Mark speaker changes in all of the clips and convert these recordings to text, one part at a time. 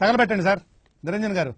Speaker 1: తగలబెట్టండి sir. Niranjan గారు.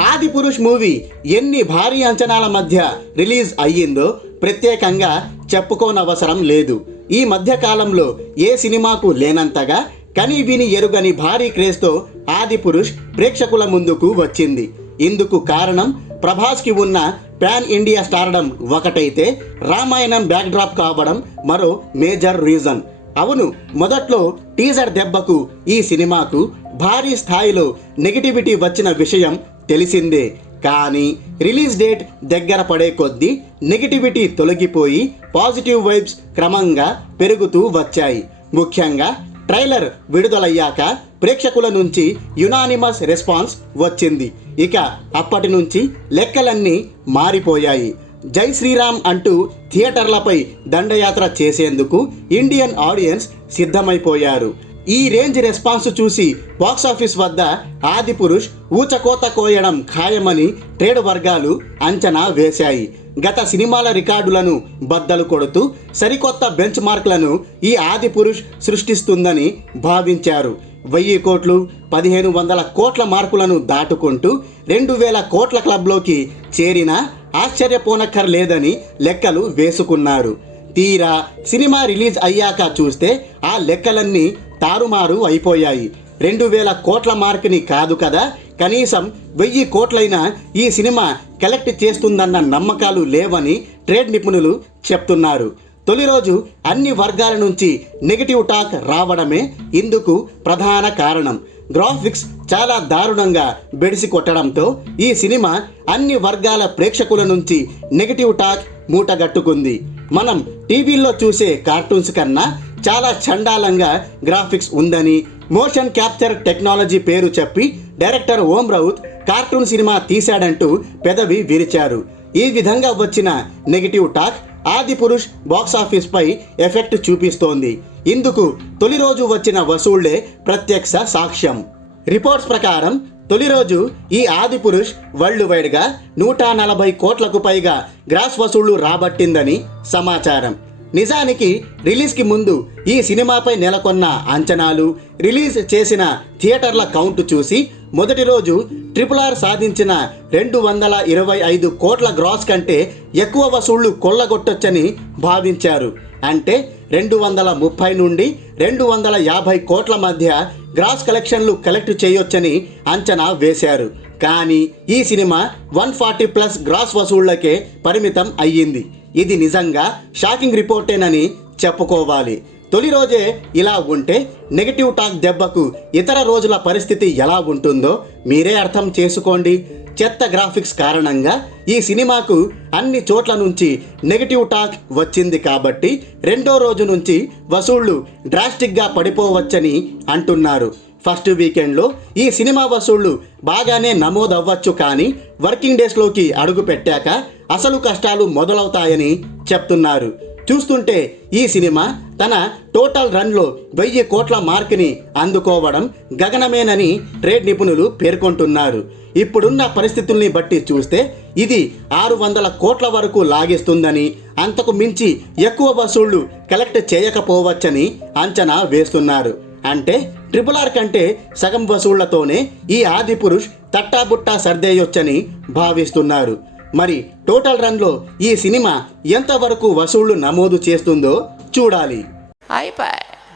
Speaker 2: ఆది పురుష్ movie ఎన్ని భారీ అంచనాల మధ్య రిలీజ్ అయ్యిందో ప్రత్యేకంగా చెప్పుకోనవసరం లేదు. ఈ మధ్య కాలంలో ఏ సినిమాకు లేనంతగా కని విని ఎరుగని భారీ క్రేజ్తో ఆది పురుష్ ప్రేక్షకుల ముందుకు వచ్చింది. ఇందుకు కారణం ప్రభాస్కి ఉన్న పాన్ ఇండియా స్టార్డం ఒకటైతే రామాయణం బ్యాక్డ్రాప్ కావడం మరో మేజర్ రీజన్. అవును మొదట్లో టీజర్ దెబ్బకు ఈ సినిమాకు భారీ స్థాయిలో నెగిటివిటీ వచ్చిన విషయం తెలిసిందే. కానీ రిలీజ్ డేట్ దగ్గర పడే కొద్దీ నెగిటివిటీ తొలగిపోయి పాజిటివ్ వైబ్స్ క్రమంగా పెరుగుతూ వచ్చాయి. ముఖ్యంగా ట్రైలర్ విడుదలయ్యాక ప్రేక్షకుల నుంచి యునానిమస్ రెస్పాన్స్ వచ్చింది. ఇక అప్పటి నుంచి లెక్కలన్నీ మారిపోయాయి. జై శ్రీరామ్ అంటూ థియేటర్లపై దండయాత్ర చేసేందుకు ఇండియన్ ఆడియన్స్ సిద్ధమైపోయారు. ఈ రేంజ్ రెస్పాన్స్ చూసి బాక్సాఫీస్ వద్ద ఆది పురుష్ ఊచకోత కోయడం ఖాయమని ట్రేడ్ వర్గాలు అంచనా వేశాయి. గత సినిమాల రికార్డులను బద్దలు కొడుతూ సరికొత్త బెంచ్ మార్క్లను ఈ ఆది పురుష్ సృష్టిస్తుందని భావించారు. వెయ్యి కోట్లు పదిహేను వందల కోట్ల మార్కులను దాటుకుంటూ రెండు వేల కోట్ల క్లబ్లోకి చేరినా ఆశ్చర్యపోనక్కర్లేదని లెక్కలు వేసుకున్నారు. తీరా సినిమా రిలీజ్ అయ్యాక చూస్తే ఆ లెక్కలన్నీ తారుమారు అయిపోయాయి. రెండు వేల కోట్ల మార్కుని కాదు కదా కనీసం వెయ్యి కోట్లైనా ఈ సినిమా కలెక్ట్ చేస్తుందన్న నమ్మకాలు లేవని ట్రేడ్ నిపుణులు చెప్తున్నారు. తొలి రోజు అన్ని వర్గాల నుంచి నెగిటివ్ టాక్ రావడమే ఇందుకు ప్రధాన కారణం. గ్రాఫిక్స్ చాలా దారుణంగా బెడిసి కొట్టడంతో ఈ సినిమా అన్ని వర్గాల ప్రేక్షకుల నుంచి నెగిటివ్ టాక్ మూటగట్టుకుంది. మనం టీవీల్లో చూసే కార్టూన్స్ కన్నా చాలా చండాలంగా గ్రాఫిక్స్ ఉందని మోషన్ క్యాప్చర్ టెక్నాలజీ పేరు చెప్పి director Om Raut cartoon cinema తీశాడంటూ పెదవి విరిచారు. ఈ విధంగా వచ్చిన నెగిటివ్ టాక్ ఆది పురుష్ బాక్సాఫీస్పై ఎఫెక్ట్ చూపిస్తోంది. ఇందుకు తొలి రోజు వచ్చిన వసూళ్ళే ప్రత్యక్ష సాక్ష్యం. రిపోర్ట్స్ ప్రకారం తొలి రోజు ఈ ఆది పురుష్ వరల్డ్ వైడ్గా నూట నలభై కోట్లకు పైగా గ్రాస్ వసూళ్ళు రాబట్టిందని సమాచారం. నిజానికి రిలీజ్కి ముందు ఈ సినిమాపై నెలకొన్న అంచనాలు రిలీజ్ చేసిన థియేటర్ల కౌంట్ చూసి మొదటి రోజు ట్రిపుల్ ఆర్ సాధించిన రెండు వందల ఇరవై ఐదు కోట్ల గ్రాస్ కంటే ఎక్కువ వసూళ్ళు కొల్లగొట్టొచ్చని భావించారు. అంటే రెండు వందల ముప్పై నుండి రెండు వందల యాభై కోట్ల మధ్య గ్రాస్ కలెక్షన్లు కలెక్ట్ చేయొచ్చని అంచనా వేశారు. కానీ ఈ cinema one forty plus gross వసూళ్ళకే పరిమితం అయ్యింది. ఇది నిజంగా షాకింగ్ రిపోర్టేనని చెప్పుకోవాలి. తొలి రోజే ఇలా ఉంటే నెగిటివ్ టాక్ దెబ్బకు ఇతర రోజుల పరిస్థితి ఎలా ఉంటుందో మీరే అర్థం చేసుకోండి. చెత్త గ్రాఫిక్స్ కారణంగా ఈ సినిమాకు అన్ని చోట్ల నుంచి నెగిటివ్ టాక్ వచ్చింది కాబట్టి రెండో రోజు నుంచి వసూళ్ళు డ్రాస్టిక్గా పడిపోవచ్చని అంటున్నారు. ఫస్ట్ వీకెండ్లో ఈ సినిమా వసూళ్ళు బాగానే నమోదవ్వచ్చు కానీ వర్కింగ్ డేస్లోకి అడుగు పెట్టాక అసలు కష్టాలు మొదలవుతాయని చెప్తున్నారు. చూస్తుంటే ఈ సినిమా తన టోటల్ రన్లో వెయ్యి కోట్ల మార్కుని అందుకోవడం గగనమేనని ట్రేడ్ నిపుణులు పేర్కొంటున్నారు. ఇప్పుడున్న పరిస్థితుల్ని బట్టి చూస్తే ఇది ఆరు వందల కోట్ల వరకు లాగేస్తుందని అంతకు మించి ఎక్కువ వసూళ్ళు కలెక్ట్ చేయకపోవచ్చని అంచనా వేస్తున్నారు. అంటే ట్రిపుల్ ఆర్ కంటే సగం వసూళ్ళతోనే ఈ ఆది పురుష్ తట్టాబుట్టా సర్దేయొచ్చని భావిస్తున్నారు. మరి టోటల్ రన్లో ఈ సినిమా ఎంతవరకు వసూళ్ళు నమోదు చేస్తుందో చూడాలి.
Speaker 3: అయిపోయి.